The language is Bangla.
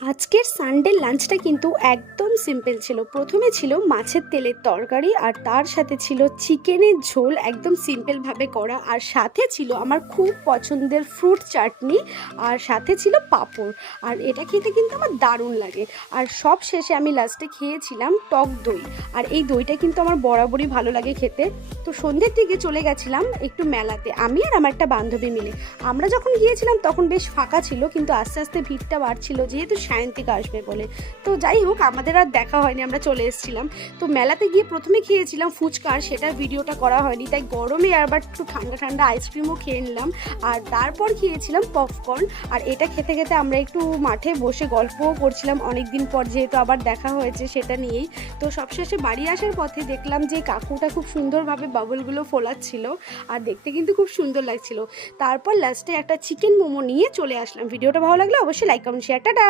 আজকের সানডে লাঞ্চটা কিন্তু একদম সিম্পল ছিল। প্রথমে ছিল মাছের তেলের তরকারি আর তার সাথে ছিল চিকেনের ঝোল, একদম সিম্পলভাবে করা। আর সাথে ছিল আমার খুব পছন্দের ফ্রুট চাটনি, আর সাথে ছিল পাঁপড়। আর এটা খেতে কিন্তু আমার দারুণ লাগে। আর সব শেষে আমি লাস্টে খেয়েছিলাম টক দই। আর এই দইটা কিন্তু আমার বরাবরই ভালো লাগে খেতে। তো সন্ধ্যের দিকে চলে গেছিলাম একটু মেলাতে, আমি আর আমার একটা বান্ধবী মিলে। আমরা যখন গিয়েছিলাম তখন বেশ ফাঁকা ছিল, কিন্তু আস্তে আস্তে ভিড়টা বাড়ছিল যেহেতু সায়ন্তিকা আসবে বলে। তো যাই হোক, আমাদের আর দেখা হয়নি, আমরা চলে এসেছিলাম। তো মেলাতে গিয়ে প্রথমে খেয়েছিলাম ফুচকা, আর সেটার ভিডিওটা করা হয়নি, তাই গরমে আবার একটু ঠান্ডা ঠান্ডা আইসক্রিমও খেয়ে নিলাম। আর তারপর খেয়েছিলাম পপকর্ন। আর এটা খেতে খেতে আমরা একটু মাঠে বসে গল্পও করছিলাম, অনেক দিন পর যেহেতু আবার দেখা হয়েছে সেটা নিয়েই। তো সবশেষে বাড়ি আসার পথে দেখলাম যে কাকুটা খুব সুন্দরভাবে বাবলগুলো ফোলাচ্ছিল, আর দেখতে কিন্তু খুব সুন্দর লাগছিল। তারপর লাস্টে একটা চিকেন মোমো নিয়ে চলে আসলাম। ভিডিওটা ভালো লাগলে অবশ্যই লাইক কমেন্ট শেয়ার, টাটা।